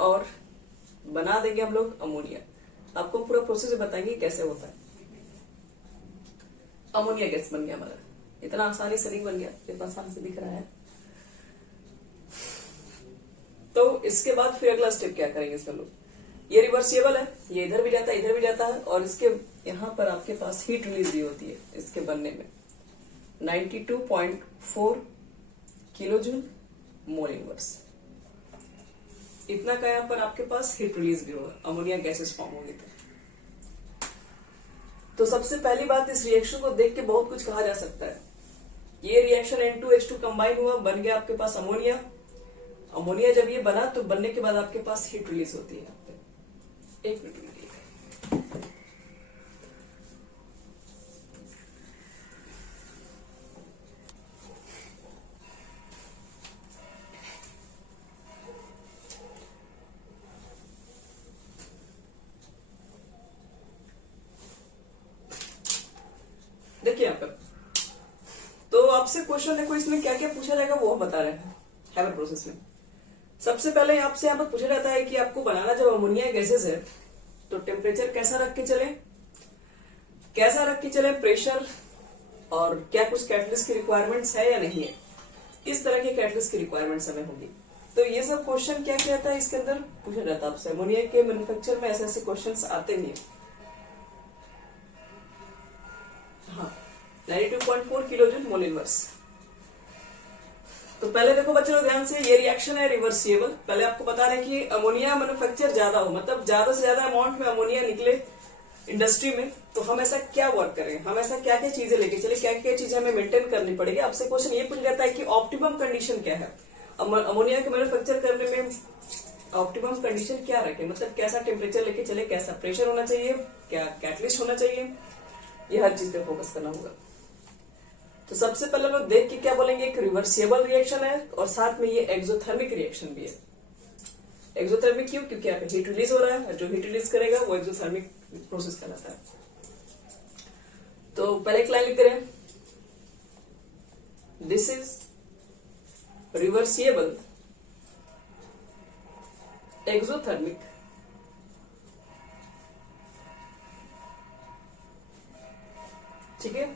और बना देंगे हम लोग अमोनिया। आपको पूरा प्रोसेस बताएंगे कैसे होता है। अमोनिया गैस बन गया हमारा, इतना आसानी से नहीं बन गया, इतना आसान से दिख रहा है। तो इसके बाद फिर अगला स्टेप क्या करेंगे इसमें लोग, ये रिवर्सिबल है, ये इधर भी जाता है इधर भी जाता है, और इसके यहाँ पर आपके पास हीट रिलीज भी होती है इसके बनने में 92.4 किलोजूल मोल इनवर्स। इतना का यहाँ पर आपके पास हीट रिलीज भी होगा, अमोनिया गैसेस फॉर्म होगी। तो सबसे पहली बात, इस रिएक्शन को देख के बहुत कुछ कहा जा सकता है। ये रिएक्शन N2H2 कंबाइन हुआ, बन गया आपके पास अमोनिया। अमोनिया जब ये बना तो बनने के बाद आपके पास हीट रिलीज होती है। एक मिनट के लिए देखिए यहाँ पर, तो आपसे क्वेश्चन देखो इसमें क्या क्या पूछा जाएगा वो हम बता रहे हैं हैबर प्रोसेस में। सबसे पहले आपसे यहाँ पर पूछा जाता है कि आपको बनाना जब अमोनिया गैसेस है तो टेम्परेचर कैसा रख के चले, प्रेशर, और क्या कुछ कैटलिस्ट की रिक्वायरमेंट्स है या नहीं है, इस तरह की कैटलिस्ट की रिक्वायरमेंट्स हमें होगी। तो ये सब क्वेश्चन क्या कहता है इसके अंदर पूछा जाता है आपसे। अमोनिया के मैन्युफैक्चर में ऐसे ऐसे क्वेश्चन आते ही हैं। हाँ, 92.4 किलोजूल मोल इनवर्स। तो पहले देखो बच्चों ध्यान से, ये रिएक्शन है रिवर्सिबल। पहले आपको बता रहे हैं कि अमोनिया मैन्युफैक्चर ज्यादा हो, मतलब ज्यादा से ज्यादा अमाउंट में अमोनिया निकले इंडस्ट्री में, तो हम ऐसा क्या वर्क करें, हम ऐसा क्या क्या चीजें लेके चले, क्या क्या चीजें हमें मेंटेन करनी पड़ेगी। आपसे क्वेश्चन ये पूछ जाता है कि ऑप्टिमम कंडीशन क्या है अमोनिया के मैन्युफैक्चर करने में। ऑप्टिमम कंडीशन क्या रखे, मतलब कैसा टेम्परेचर लेके चले, कैसा प्रेशर होना चाहिए, क्या कैटलिस्ट होना चाहिए, ये हर चीज पे फोकस करना होगा। तो सबसे पहले लोग देख के क्या बोलेंगे, एक रिवर्सिबल रिएक्शन है और साथ में ये एक्सोथर्मिक रिएक्शन भी है। एक्सोथर्मिक क्यों, क्योंकि यहाँ पे हीट रिलीज हो रहा है, जो हीट रिलीज करेगा वो एक्सोथर्मिक प्रोसेस कहलाता है। तो पहले एक लाइन लिख दे रहे हैं, दिस इज रिवर्सिबल एक्सोथर्मिक ठीक है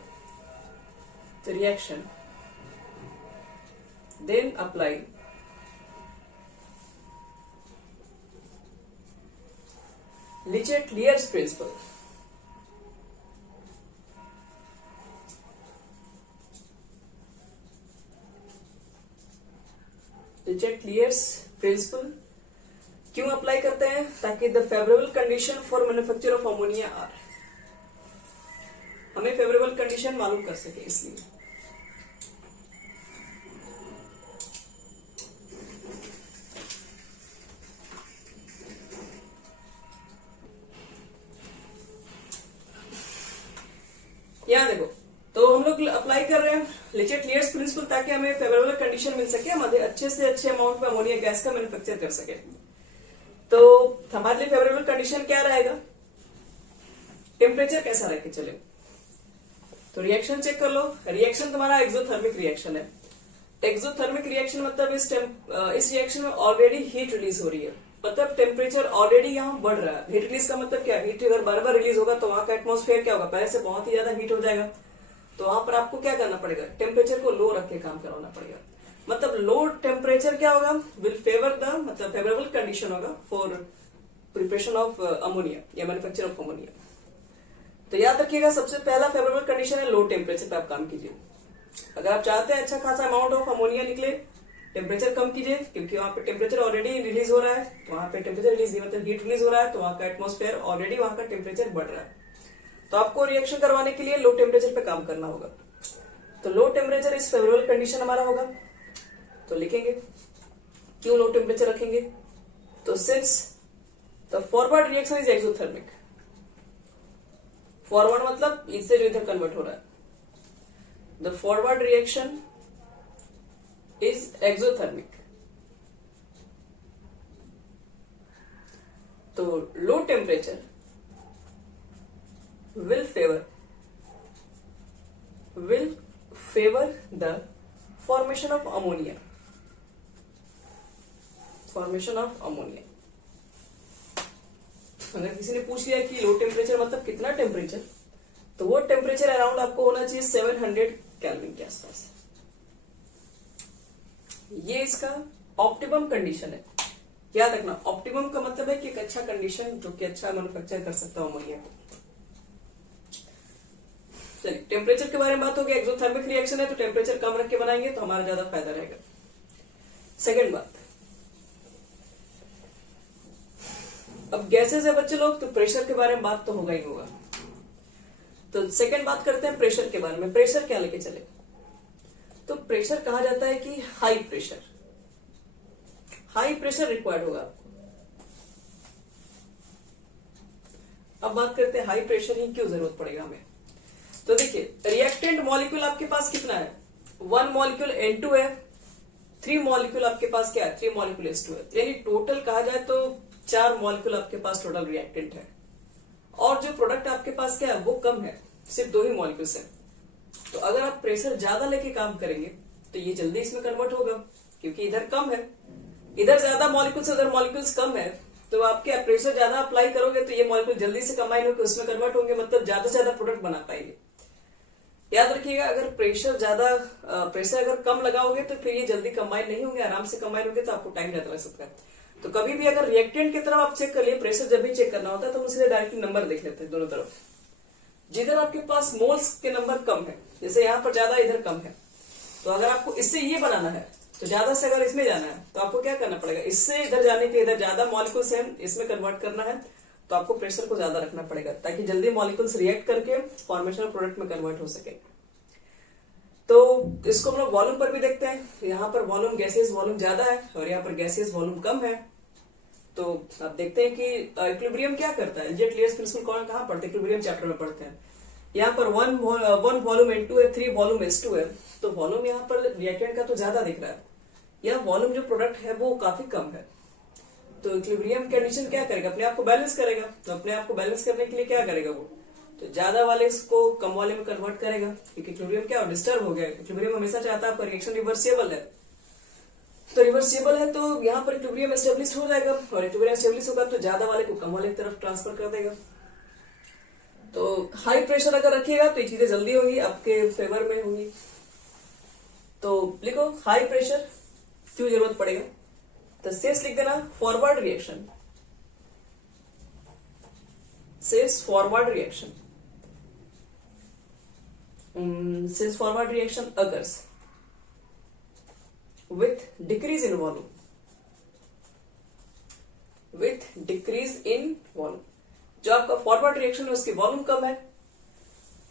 reaction, then apply Lichet-Lyer's principle. Lichet-Lyer's principle क्यों अप्लाई करते हैं, ताकि the favourable condition for manufacture of ammonia are, हमें फेवरेबल कंडीशन मालूम कर सके इसलिए। यहाँ देखो, तो हम लोग अप्लाई कर रहे हैं लिचेट-लियर्स प्रिंसिपल ताकि हमें फेवरेबल कंडीशन मिल सके, हम अच्छे से अच्छे अमाउंट में अमोनिया गैस का मैन्युफैक्चर कर सके। तो हमारे लिए फेवरेबल कंडीशन क्या रहेगा, टेम्परेचर कैसा रह के चले। तो रिएक्शन चेक कर लो, रिएक्शन तुम्हारा एक्सोथर्मिक रिएक्शन है। एक्सोथर्मिक रिएक्शन मतलब इस रिएक्शन में ऑलरेडी हीट रिलीज हो रही है, मतलब टेम्परेचर ऑलरेडी यहाँ बढ़ रहा है। हीट रिलीज का मतलब क्या, हीट अगर बार बार रिलीज होगा तो वहां का एटमॉस्फेयर क्या होगा, पहले से बहुत ही ज्यादा हीट हो जाएगा। तो वहां पर आपको क्या करना पड़ेगा, टेम्परेचर को लो रख के काम करवाना पड़ेगा। मतलब लो टेम्परेचर क्या होगा, विल फेवर द, मतलब फेवरेबल कंडीशन होगा फॉर प्रिपरेशन ऑफ अमोनिया या मैन्युफैक्चर ऑफ अमोनिया। तो याद रखिएगा, सबसे पहला फेवरेबल कंडीशन है लो टेम्परेचर पे आप काम कीजिए। अगर आप चाहते हैं अच्छा खासा अमाउंट ऑफ अमोनिया निकले, टेम्परेचर कम कीजिए, क्योंकि वहां पे टेम्परेचर ऑलरेडी रिलीज हो रहा है, तो वहां पे टेम्परेचर रिलीज मतलब हीट रिलीज हो रहा है, तो वहां का एटमॉस्फेयर ऑलरेडी वहां का टेम्परेचर बढ़ रहा है। तो आपको रिएक्शन करवाने के लिए लो टेम्परेचर पे काम करना होगा। तो लो टेम्परेचर इस फेवरेबल कंडीशन हमारा होगा। तो लिखेंगे क्यों लो टेम्परेचर रखेंगे, तो since the forward reaction is exothermic, forward मतलब इससे जो इधर कन्वर्ट हो रहा है, the forward reaction is exothermic. तो low temperature will favor the formation of ammonia. अगर किसी ने पूछ लिया कि लो टेम्परेचर मतलब कितना टेम्परेचर, तो वो टेम्परेचर अराउंड आपको होना चाहिए 700 केल्विन के आसपास। ये इसका ऑप्टिमम कंडीशन है। याद रखना, ऑप्टिमम का मतलब है कि एक अच्छा कंडीशन जो कि अच्छा मैन्युफैक्चर कर सकता है अमोनिया को। चलिए, टेम्परेचर के बारे में बात हो गई। एक्सोथर्मिक रिएक्शन है तो टेम्परेचर कम रख के बनाएंगे तो हमारा ज्यादा फायदा रहेगा। सेकेंड बात, अब गैसेस है बच्चे लोग, तो प्रेशर के बारे में बात तो होगा ही होगा। तो सेकेंड बात करते हैं प्रेशर के बारे में। प्रेशर क्या लेके चले, तो प्रेशर कहा जाता है कि हाई प्रेशर रिक्वायर्ड होगा आपको। अब बात करते हैं हाई प्रेशर ही क्यों जरूरत पड़ेगा हमें। तो देखिए, रिएक्टेंट मॉलिक्यूल आपके पास कितना है, 1 मॉलिक्यूल N2 है, 3 मॉलिक्यूल आपके पास क्या है, 3 मॉलिक्यूल H2 है। यानी टोटल कहा जाए तो 4 मॉलिक्यूल आपके पास टोटल रिएक्टेंट है, और जो प्रोडक्ट आपके पास क्या है वो कम है, सिर्फ 2 ही मॉलिक्यूल्स है। तो अगर आप प्रेशर ज्यादा लेके काम करेंगे तो ये जल्दी इसमें कन्वर्ट होगा, क्योंकि इधर कम है। इधर ज्यादा मॉलिक्यूल्स उधर मॉलिक्यूल्स कम है, तो आपके प्रेशर ज्यादा अप्लाई करोगे तो ये मॉलिक्यूल जल्दी से कंबाइन होकर उसमें कन्वर्ट होंगे, मतलब ज्यादा से ज्यादा प्रोडक्ट बना पाएंगे। याद रखिएगा, अगर प्रेशर अगर कम लगाओगे तो फिर ये जल्दी कंबाइन नहीं होंगे, आराम से कंबाइन होंगे तो आपको टाइम ज्यादा लग सकता है। तो कभी भी अगर रिएक्टेंट की तरफ आप चेक कर लिए, प्रेशर जब भी चेक करना होता है तो उसके डायरेक्टली नंबर देख लेते हैं दोनों तरफ। जिधर आपके पास मोल्स के नंबर कम है, जैसे यहाँ पर ज्यादा इधर कम है, तो अगर आपको इससे ये बनाना है तो ज्यादा से अगर इसमें जाना है तो आपको क्या करना पड़ेगा, इससे इधर जाने के इधर ज्यादा मॉलिक्यूल्स हैं, इसमें कन्वर्ट करना है तो आपको प्रेशर को ज्यादा रखना पड़ेगा ताकि जल्दी मॉलिक्यूल्स रिएक्ट करके फॉर्मेशन प्रोडक्ट में कन्वर्ट हो सके। तो इसको हम लोग वॉल्यूम पर भी देखते हैं। यहाँ पर वॉल्यूम गैसियस वॉल्यूम ज्यादा है और यहाँ पर गैसियस वॉल्यूम कम है। तो आप देखते हैं कि इक्विलिब्रियम क्या करता है, जेट-लियर्स प्रिंसिपल कहाँ पढ़ते हैं, इक्विलिब्रियम चैप्टर में पढ़ते हैं। यहाँ पर वन वॉल्यूम N2 है, 3 वॉल्यूम S2 है, तो वॉल्यूम यहाँ पर रिएक्टेंट का तो ज्यादा दिख रहा है, यह वॉल्यूम जो प्रोडक्ट है वो काफी कम है। तो इक्विलिब्रियम कंडीशन क्या करेगा, अपने आप को बैलेंस करेगा। तो अपने आप को बैलेंस करने के लिए क्या करेगा वो, तो ज्यादा वाले इसको कम वाले में कन्वर्ट करेगा, क्योंकि इक्विलिब्रियम क्या डिस्टर्ब हो गया। इक्विलिब्रियम हमेशा चाहता है आपका रिएक्शन रिवर्सिबल है, तो रिवर्सिबल है तो यहाँ पर इक्विलिब्रियम एस्टेब्लिश हो जाएगा, और इक्विलिब्रियम एस्टेब्लिश होगा तो ज्यादा वाले को कम वाले की तरफ ट्रांसफर कर देगा। तो हाई प्रेशर अगर रखिएगा तो ये चीजें जल्दी होगी, आपके फेवर में होगी। तो लिखो हाई प्रेशर क्यों जरूरत पड़ेगा, तो सेस लिख देना फॉरवर्ड रिएक्शन, सेस फॉरवर्ड रिएक्शन, सेस forward reaction occurs with decrease in volume, with decrease in volume। जो आपका फॉरवर्ड रिएक्शन है उसकी वॉल्यूम कम है,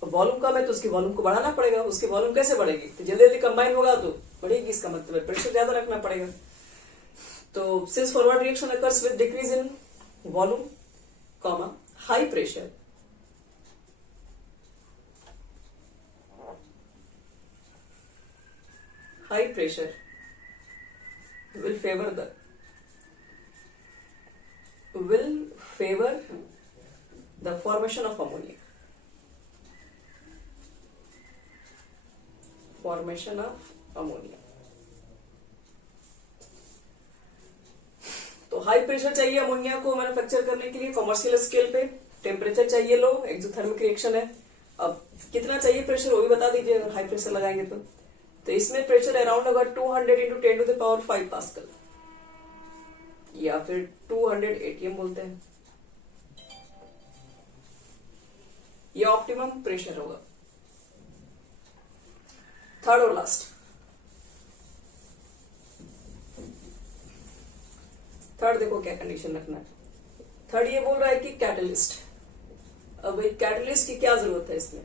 वॉल्यूम कम है तो उसकी वॉल्यूम को बढ़ाना पड़ेगा। उसकी वॉल्यूम कैसे बढ़ेगी, तो जल्दी जल्दी कंबाइन होगा तो बढ़ेगी, इसका मतलब है प्रेशर ज्यादा रखना पड़ेगा। तो since forward reaction occurs with decrease in volume comma high pressure, high pressure will favor the formation of ammonia, formation of ammonia। तो हाई प्रेशर चाहिए अमोनिया को मैन्युफैक्चर करने के लिए कॉमर्शियल स्केल पे, टेम्परेचर चाहिए लो, एक्सोथर्मिक रिएक्शन है। अब कितना चाहिए प्रेशर वो भी बता दीजिए अगर हाई प्रेशर लगाएंगे तो इसमें प्रेशर अराउंड होगा 200 into 10 to the power 5 pascal, या फिर 200 ATM बोलते हैं, यह ऑप्टिमम प्रेशर होगा। थर्ड और लास्ट, थर्ड देखो क्या कंडीशन रखना है। थर्ड ये बोल रहा है कि कैटलिस्ट। अब भाई कैटलिस्ट की क्या जरूरत है, इसमें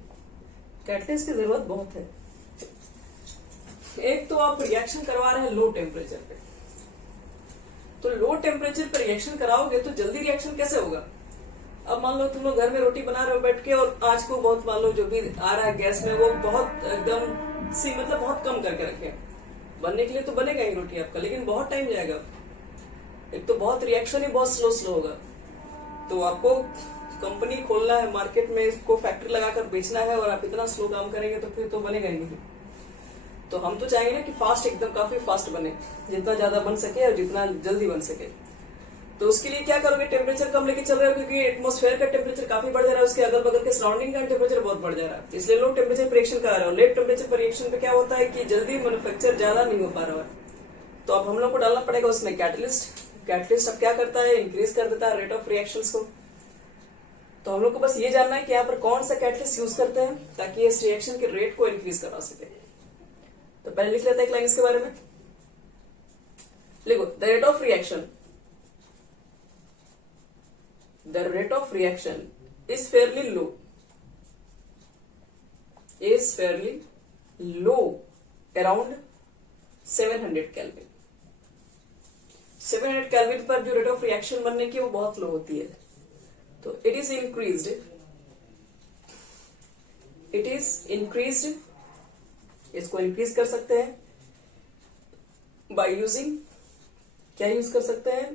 कैटलिस्ट की जरूरत बहुत है। एक तो आप रिएक्शन करवा रहे हैं लो टेम्परेचर पे, तो लो टेम्परेचर पे रिएक्शन कराओगे तो जल्दी रिएक्शन कैसे होगा। अब मान लो तुम लोग घर में रोटी बना रहे हो बैठ के, और आंच को बहुत मान लो जो भी आ रहा है गैस में वो बहुत एकदम सी मतलब बहुत कम करके रखे। बनने के लिए तो बनेगा ही रोटी आपका, लेकिन बहुत टाइम जाएगा। एक तो बहुत रिएक्शन ही बहुत स्लो होगा। तो आपको कंपनी खोलना है, मार्केट में इसको फैक्ट्री लगाकर बेचना है, और आप इतना स्लो काम करेंगे तो फिर तो बनेगा ही नहीं। तो हम तो चाहेंगे ना कि फास्ट, एकदम काफी फास्ट बने, जितना ज्यादा बन सके और जितना जल्दी बन सके। तो उसके लिए क्या करोगे, टेम्परेचर कम लेके चल रहे हो, क्योंकि एटमॉस्फेयर का टेम्परेचर काफी बढ़ जा रहा है, उसके अगल बगल के सराउंडिंग का टेम्परेचर बहुत बढ़ जा रहा है, इसलिए लो टेम्परेचर पर रिएक्शन करा रहे हो। लेट टेम्परेचर पर रिएक्शन पे क्या होता है कि जल्दी मैन्युफैक्चर ज्यादा नहीं हो पा रहा है, तो अब हम लोग को डालना पड़ेगा उसमें कैटलिस्ट। कैटलिस्ट अब क्या करता है, इंक्रीज कर देता है रेट ऑफ रिएक्शंस को। तो हम लोग को बस ये जानना है कि यहाँ पर कौन सा कैटलिस्ट यूज करते हैं ताकि इस रिएक्शन के रेट को इंक्रीज करा सके। तो पहले लिख लेते हैं एक लाइन इसके बारे में, लिखो the rate of reaction, the rate of reaction is fairly low, is fairly low around 700 kelvin. 700 kelvin पर जो रेट ऑफ रिएक्शन बनने की वो बहुत लो होती है। तो it is increased, it is increased, इसको इंक्रीज कर सकते हैं बाय यूजिंग, क्या यूज कर सकते हैं,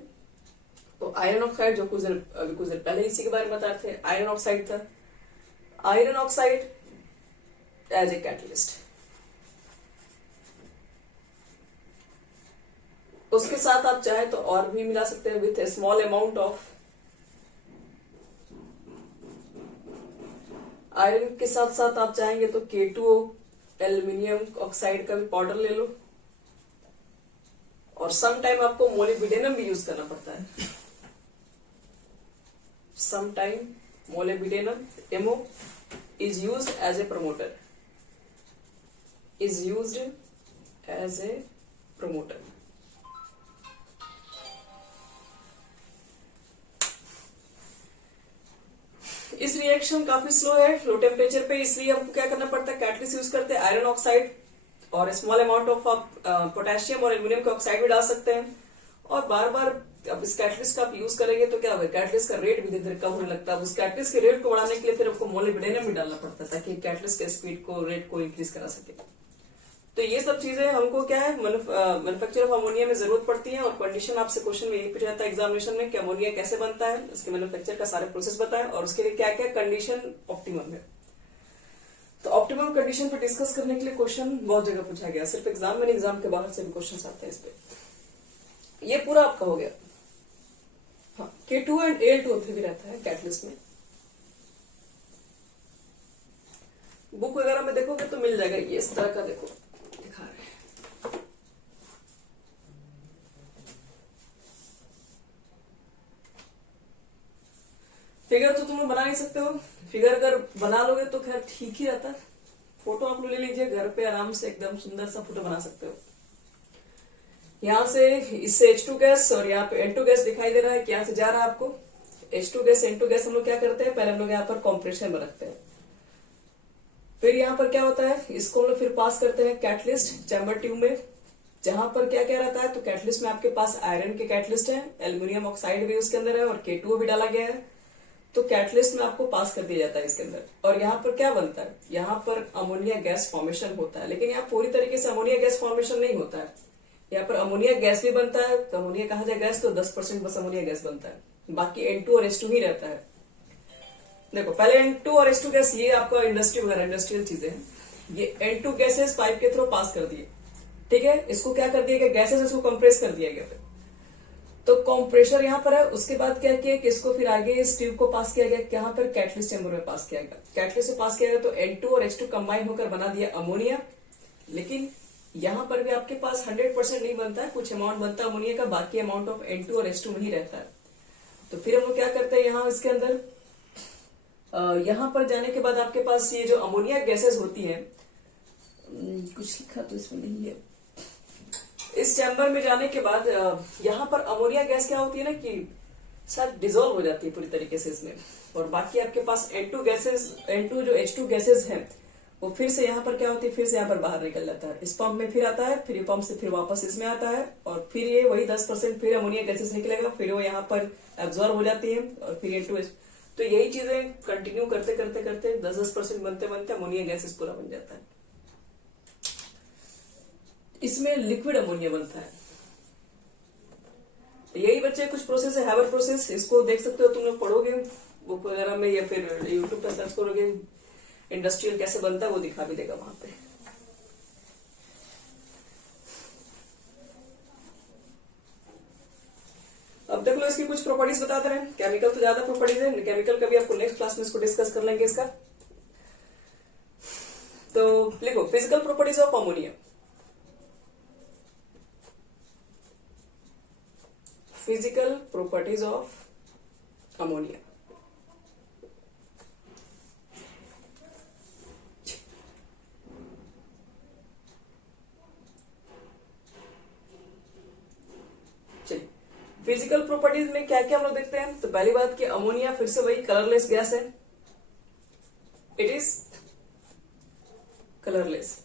तो आयरन ऑक्साइड, जो कुछ देर पहले इसी के बारे में बताए थे, आयरन ऑक्साइड था, iron oxide as a catalyst. उसके साथ आप चाहे तो और भी मिला सकते हैं with A small amount of iron के साथ साथ आप चाहेंगे तो K2O एल्यूमिनियम ऑक्साइड का भी पाउडर ले लो। और सम टाइम आपको मोलिब्डेनम भी यूज करना पड़ता है। Some time molybdenum MO is used as a promoter, is used as a promoter। इस रिएक्शन काफी स्लो है, लो टेम्परेचर पे, इसलिए हमको क्या करना पड़ता है, कैटलिस्ट यूज करते हैं आयरन ऑक्साइड और स्मॉल अमाउंट ऑफ पोटेशियम और एल्यूमिनियम का ऑक्साइड भी डाल सकते हैं। और बार बार अब इस कैटलिस्ट का आप यूज करेंगे तो क्या होगा, कैटलिस्ट का रेट भी धीरे धीरे कम होने लगता है। उस कैटलिस्ट के रेट को बढ़ाने के लिए फिर आपको मोलिब्डेनम भी डालना पड़ता है ताकि कैटलिस्ट के स्पीड को, रेट को इंक्रीज करा सके। तो ये सब चीजें हमको क्या है, मैन्युफैक्चर ऑफ अमोनिया में जरूरत पड़ती है। और कंडीशन आपसे क्वेश्चन में यही पूछा जाता है एग्जामिनेशन में कि अमोनिया कैसे बनता है, उसके मैन्युफैक्चर का सारे प्रोसेस बताएं और उसके लिए क्या क्या कंडीशन ऑप्टिमम है। तो ऑप्टिमम कंडीशन पर डिस्कस करने के लिए क्वेश्चन बहुत जगह पूछा गया, सिर्फ एग्जाम में नहीं, एग्जाम के बाहर से भी क्वेश्चन आते हैं इस पे। ये पूरा आपका हो गया। हाँ, K2 एंड Al2O3 भी रहता है कैटलिस्ट में। बुक वगैरह में देखोगे तो मिल जाएगा, ये इस तरह का देखो दिखा रहे हैं। फिगर तो तुम लोग बना नहीं सकते हो, फिगर अगर बना लोगे तो खैर ठीक ही रहता है। फोटो आप लोग ले लीजिए, घर पे आराम से एकदम सुंदर सा फोटो बना सकते हो। यहाँ से इससे H2 गैस और यहाँ पे N2 गैस दिखाई दे रहा है कि यहाँ से जा रहा है आपको H2 गैस N2 गैस। हम लोग क्या करते हैं, पहले हम लोग यहाँ पर कॉम्प्रेशन में रखते हैं, फिर यहाँ पर क्या होता है, इसको हम लोग फिर पास करते हैं कैटलिस्ट चैम्बर ट्यूब में, जहां पर क्या क्या रहता है। तो कैटलिस्ट में आपके पास आयरन के कैटलिस्ट है, एल्यूमिनियम ऑक्साइड भी उसके अंदर है और K2O भी डाला गया है। तो कैटलिस्ट में आपको पास कर दिया जाता है इसके अंदर। और यहाँ पर क्या बनता है, यहाँ पर अमोनिया गैस फॉर्मेशन होता है, लेकिन यहाँ पूरी तरीके से अमोनिया गैस फॉर्मेशन नहीं होता है। यहाँ पर अमोनिया गैस भी बनता है, तो अमोनिया कहा जाए गैस तो 10% बस अमोनिया गैस बनता है, बाकी N2 और H2 ही रहता है। देखो पहले N2 और H2 गैस, ये आपका इंडस्ट्री वगैरह इंडस्ट्रियल चीजें हैं। ये N2 गैसेस पाइप के थ्रू पास कर दिए, ठीक है। इसको क्या कर दिया गया, गैसेस इसको कंप्रेस कर दिया गया, तो कंप्रेशर यहाँ पर है। उसके बाद क्या किया कि इसको फिर आगे इस ट्यूब को पास किया गया, यहाँ पर कैटलिस्ट चैम्बर में पास किया गया। कैटलिस्ट से पास किया गया तो N2 और H2 कंबाइन होकर बना दिया अमोनिया। लेकिन यहाँ पर भी आपके पास 100% नहीं बनता है, कुछ अमाउंट बनता है अमोनिया का, बाकी अमाउंट ऑफ N2 और H2 में ही रहता है। तो फिर हम लोग क्या करते हैं, यहाँ इसके अंदर यहाँ पर जाने के बाद आपके पास ये जो अमोनिया गैसेस होती है, कुछ लिखा तो इसमें नहीं है, इस चैम्बर में जाने के बाद यहाँ पर अमोनिया गैस क्या होती है ना कि सर डिजोल्व हो जाती है पूरी तरीके से इसमें। और बाकी आपके पास N2 गैसेस, N2 जो H2 गैसेस हैं वो फिर से यहाँ पर क्या होती है, फिर से यहाँ पर बाहर निकल जाता है, इस पंप में फिर आता है, फिर ये पंप से फिर वापस इसमें आता है और फिर ये वही 10% फिर अमोनिया गैसेस निकलेगा, फिर वो यहाँ पर एब्जॉर्ब हो जाती है और फिर N2। तो यही चीजें कंटिन्यू करते करते करते 10% बनते बनते अमोनिया गैसेस पूरा बन जाता है। इसमें लिक्विड अमोनिया बनता है। यही बच्चे कुछ प्रोसेस है, हैवर प्रोसेस, इसको देख सकते हो, तुम लोग पढ़ोगे बुक वगैरह में या फिर यूट्यूब पर सर्च करोगे इंडस्ट्रियल कैसे बनता है, वो दिखा भी देगा वहां पे। अब देख लो इसकी कुछ प्रॉपर्टीज बताते रहे। केमिकल तो ज्यादा प्रॉपर्टीज है, केमिकल का भी आपको नेक्स्ट क्लास में इसको डिस्कस कर लेंगे इसका। तो लिखो physical properties of ammonia. Physical properties of ammonia. चलिए फिजिकल प्रॉपर्टीज में क्या क्या हम लोग देखते हैं। तो पहली बात कि अमोनिया फिर से वही कलरलेस गैस है, it is colourless.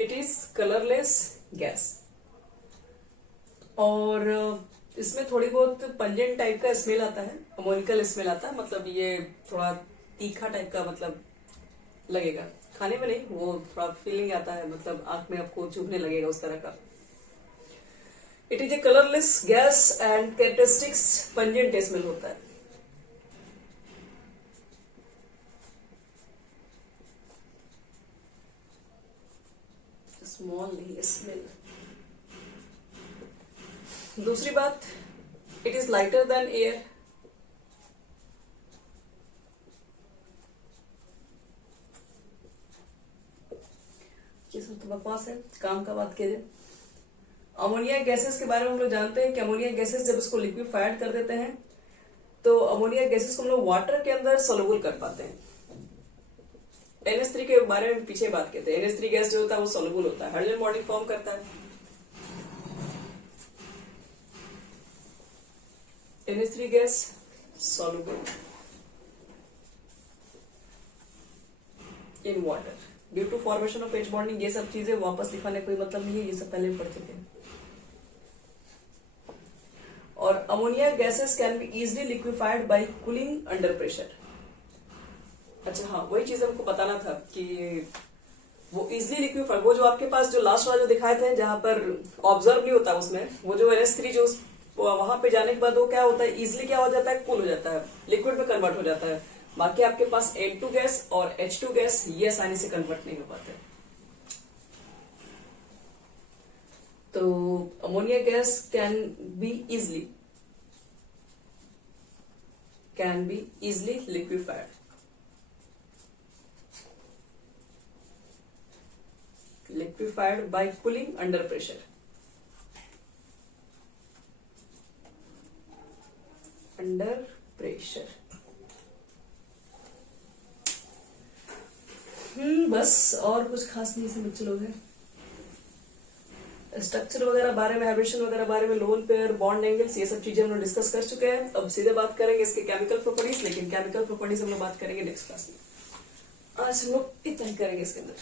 It is colourless gas. और इसमें थोड़ी बहुत पंजेंट टाइप का स्मेल आता है, अमोनिकल स्मेल आता है, मतलब ये थोड़ा तीखा टाइप का मतलब लगेगा, खाने में नहीं, वो थोड़ा फीलिंग आता है, मतलब आंख में आपको चुभने लगेगा उस तरह का। It is a colourless gas and characteristics pungent smell होता है। स्मॉल नहीं, स्मेल। दूसरी बात, it is lighter than air. ये सब तो बकवास है, काम का बात कीजिए। अमोनिया गैसेस के बारे में हम लोग जानते हैं कि अमोनिया गैसेस जब इसको लिक्विफाइड कर देते हैं तो अमोनिया गैसेस को हम लोग वाटर के अंदर सोलुबल कर पाते हैं। NH3 के बारे में पीछे बात करते हैं। NH3 गैस जो होता है वो सोलुबल होता है, हाइड्रोजन बॉन्डिंग फॉर्म करता है। NH3 gas soluble in water due to formation of H bonding. ये सब चीजें वापस दिखाने का कोई मतलब नहीं है, ये सब पहले पढ़ चुके हैं। और ammonia gases can be easily liquefied by cooling under pressure. अच्छा हाँ, वही चीज हमको बताना था कि वो इजिली लिक्विफाइड, वो जो आपके पास जो लास्ट वाला जो दिखाए थे जहां पर ऑब्जर्व नहीं होता उसमें, वो जो NH3 जो वहां पे जाने के बाद वो क्या होता है, इजिली क्या हो जाता है, कूल हो जाता है, लिक्विड में कन्वर्ट हो जाता है। बाकी आपके पास N2 गैस और H2 गैस ये आसानी से कन्वर्ट नहीं हो पाते। तो ammonia gas can be easily liquefied by cooling under pressure. Under pressure. बस और कुछ खास नहीं से बच्चे लोग हैं। स्ट्रक्चर वगैरह बारे में, हाइब्रिडेशन वगैरह बारे में, लोन पेयर, बॉन्ड एंगल्स, ये सब चीजें हम लोग डिस्कस कर चुके हैं। अब सीधे बात करेंगे इसके केमिकल प्रॉपर्टीज, लेकिन केमिकल प्रॉपर्टीज हम लोग बात करेंगे नेक्स्ट क्लास में। आज हम लोग इतना ही करेंगे इसके अंदर।